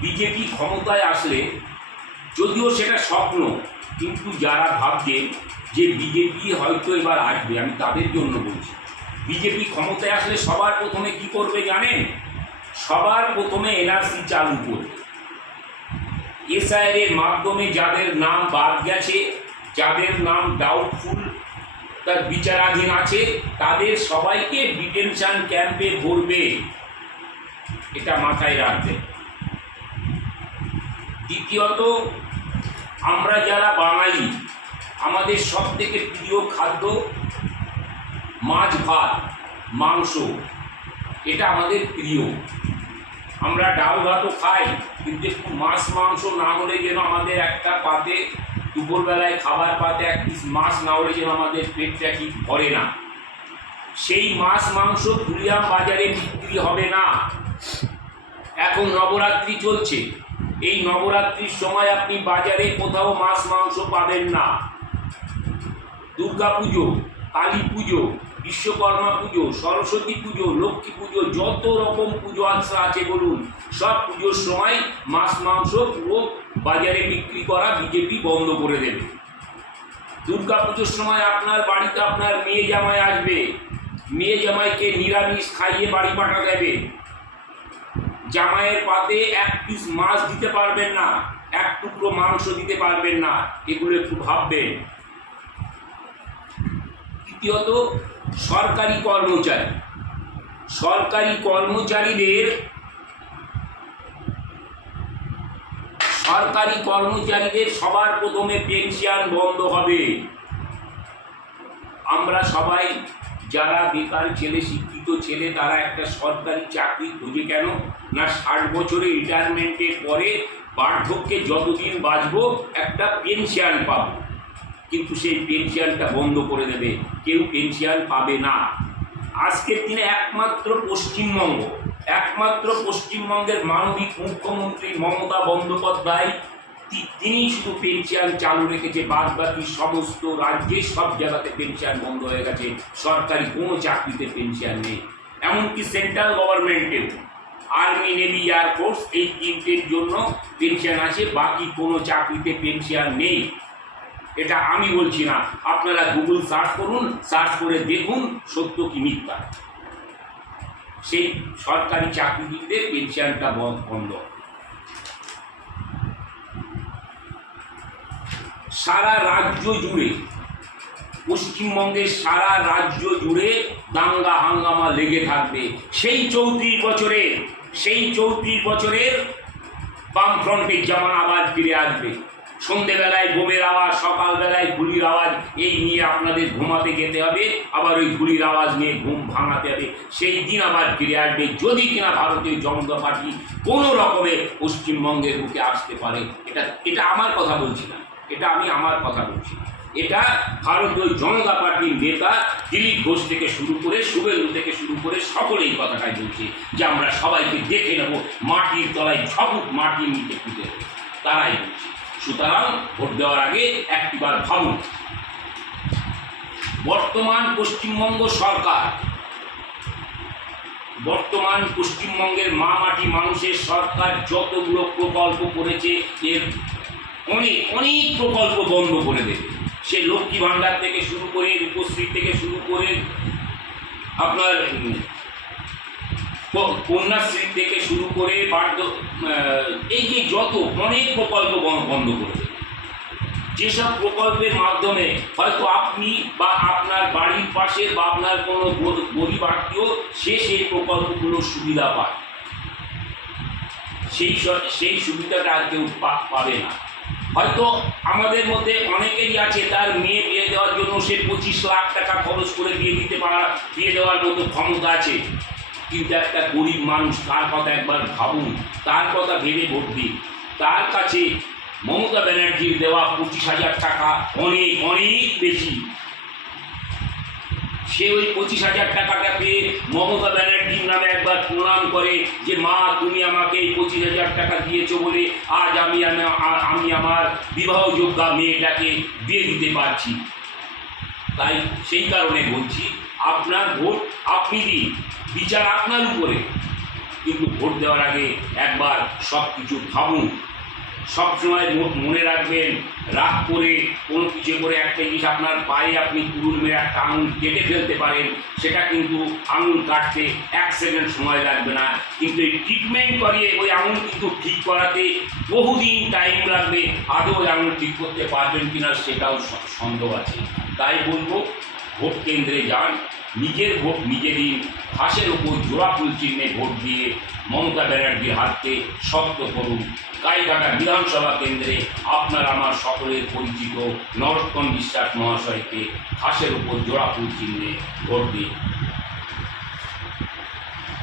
BJP ক্ষমতায় আসলে, যদিও সেটা স্বপ্ন, কিন্তু যারা ভাবছেন যে বিজেপি হয়তো এবার আসবে, আমি তাদের জন্য বলছি। বিজেপি ক্ষমতায় আসলে সবার প্রথমে কি করবে জানেন? সবার প্রথমে এনআরসি চালু করবে। এসআইআর মাধ্যমে যাদের নাম বাদ গেছে, যাদের নাম ডাউটফুল, তার বিচারাধীন আছে, তাদের সবাইকে ডিটেনশন ক্যাম্পে ভরবে। এটা মাথায় রাখবে। দ্বিতীয়ত, আমরা যারা বাঙালি, আমাদের সব থেকে প্রিয় খাদ্য মাছ ভাত, মাংস, এটা আমাদের প্রিয়। আমরা ডাল ভাতও খাই, কিন্তু একটু মাছ মাংস না হলে যেন আমাদের একটা পাতে, দুপুরবেলায় খাবার পাতে এক পিস মাছ না হলে যেন আমাদের পেটটা ঠিক ভরে না। সেই মাছ মাংস কুলিয়াম বাজারে বিক্রি হবে না। এখন নবরাত্রি চলছে, এই নবরাত্রির সময় আপনি বাজারে কোথাও মাছ মাংস পাবেন না। দুর্গা পুজো, কালী পুজো, বিশ্বকর্মা পুজো, সরস্বতী পুজো, লক্ষ্মী পুজো, যত রকম পুজো আছে বলুন, সব পুজোর সময় মাছ মাংস পুরো বাজারে বিক্রি করা বিজেপি বন্ধ করে দেবে। দুর্গা পুজোর সময় আপনার বাড়িতে আপনার মেয়ে জামাই আসবে, মেয়ে জামাইকে নিরামিষ খাইয়ে বাড়ি পাঠা দেবে। জামাইয়ের পাতে এক পিস মাছ দিতে পারবেন না, এক টুকরো মাংস দিতে পারবেন না। এগুলো একটু ভাববেন। তৃতীয়ত, সরকারি কর্মচারী, সরকারি কর্মচারীদের সবার প্রথমে পেনশন বন্ধ হবে। আমরা সবাই যারা বেকার ছেলে, শিক্ষিত ছেলে, তারা একটা সরকারি চাকরি খুঁজে কেন না 60 বছরে রিটায়ারমেন্টের পরে বার্ধক্যে যতদিন বাঁচব একটা পেনশন পাব। কিন্তু সেই পেনশনটা বন্ধ করে দেবে, কেউ পেনশন পাবে না। আজকের দিনে একমাত্র পশ্চিমবঙ্গের মানবিক মুখ্যমন্ত্রী মমতা বন্দ্যোপাধ্যায়, তিনি শুধু পেনশন চালু রেখেছে। বাদ বাকি সমস্ত রাজ্যে সব জায়গাতে পেনশন বন্ধ হয়ে গেছে, সরকারি কোনো চাকরিতে পেনশন নেই। এমনকি সেন্ট্রাল গভর্নমেন্টেও আর্মি, নেভি, এয়ারফোর্স, এই তিনটের জন্য পেনশন আছে, বাকি কোনো চাকরিতে পেনশন নেই। এটা আমি বলছি না, আপনারা গুগল সার্চ করুন, সার্চ করে দেখুন সত্য কি মিথ্যা। সেই সরকারি চাকরিতে পেনশনটা বন্ধ। সারা রাজ্য জুড়ে, পশ্চিমবঙ্গের সারা রাজ্য জুড়ে দাঙ্গা হাঙ্গামা লেগে থাকবে। সেই 34 বছরের বামফ্রন্টের জামানা আবার ফিরে আসবে। সন্ধেবেলায় বোমের আওয়াজ, সকালবেলায় গুলির আওয়াজ, এই নিয়ে আপনাদের ঘুমাতে যেতে হবে, আবার ওই গুলির আওয়াজ নিয়ে ঘুম ভাঙাতে হবে। সেই দিন আবার ফিরে আসবে, যদি কিনা ভারতীয় জনতা পার্টি কোনো রকমে পশ্চিমবঙ্গের বুকে আসতে পারে। এটা আমার কথা বলছি না, এটা আমি আমার কথা বলছি। এটা ভারতীয় জনতা পার্টির নেতা দিলীপ ঘোষ থেকে শুরু করে, শুভেন্দু থেকে শুরু করে সকলেই কথাটাই বলছে যে আমরা সবাইকে দেখে নেব, মাটির তলায় ঝপুট মাটির নিচে পুঁতে দেবো, তারাই বলছে। সুতরাং ভোট দেওয়ার আগে একটিবার ভাবুন। বর্তমান পশ্চিমবঙ্গের মা মাটি মানুষের সরকার যতগুলো প্রকল্প করেছে, এর অনেক প্রকল্প বন্ধ করে দেবে। সে লক্ষ্মী ভাণ্ডার থেকে শুরু করে, রূপশ্রী থেকে শুরু করে, আপনার কন্যাশ্রী থেকে শুরু করে, এই যে যত অনেক প্রকল্প বন্ধ করে দেবে। যেসব প্রকল্পের মাধ্যমে হয়তো আপনি বা আপনার বাড়ির পাশে বা আপনার কোনো গরিব আত্মীয় সেই প্রকল্পগুলোর সুবিধা পায়, সেই সুবিধাটা আর কেউ পাবে না। হয়তো আমাদের মধ্যে অনেকেরই আছে, তার মেয়ে বিয়ে দেওয়ার জন্য সে 25 লাখ টাকা খরচ করে বিয়ে দেওয়ার মতো ক্ষমতা আছে, কিন্তু একটা গরিব মানুষ, তার কথা একবার ভাবুন, তার কথা ভেবে ভোট দিন। তার কাছে মমতা ব্যানার্জির দেওয়া 25,000 টাকা অনেক বেশি। সে ওই 25,000 টাকাটা পেয়ে মমতা ব্যানার্জির নামে একবার প্রণাম করে যে মা, তুমি আমাকে এই 25,000 টাকা দিয়েছো বলে আজ আমি আমার বিবাহযোগ্য মেয়েটাকে বিয়ে দিতে পারছি। তাই সেই কারণে বলছি, আপনার ভোট আপনি দিন, বিচার আপনার উপরে। কিন্তু ভোট দেওয়ার আগে একবার সব কিছু ভাবুন। সবসময় মনে রাখবেন, রাগ করে কোনো কিছু করে একটা জিনিস আপনার পায়ে আপনি কুড়ুল মেরে একটা আঙুল কেটে ফেলতে পারেন, সেটা কিন্তু আঙুল কাটতে 1 সেকেন্ড সময় লাগবে না, কিন্তু এই ট্রিটমেন্ট করিয়ে ওই আঙুল কিন্তু ঠিক করাতে বহুদিন টাইম লাগবে। আদৌ ওই আঙুল ঠিক করতে পারবেন কিনা সেটাও সন্দেহ আছে। তাই বলবো, ভোট কেন্দ্রে যান, নিজের ভোট নিজে দিন, ঘাসের ওপর জোড়া ফুল চিহ্নে ভোট দিয়ে মমতা ব্যানার্জির হাতকে শক্ত করুন। গাইঘাটা বিধানসভা কেন্দ্রে আপনার আমার সকলের পরিচিত নরোত্তম বিশ্বাস মহাশয়কে ঘাসের ওপর জোড়া ফুল চিহ্নে ভোট দিন।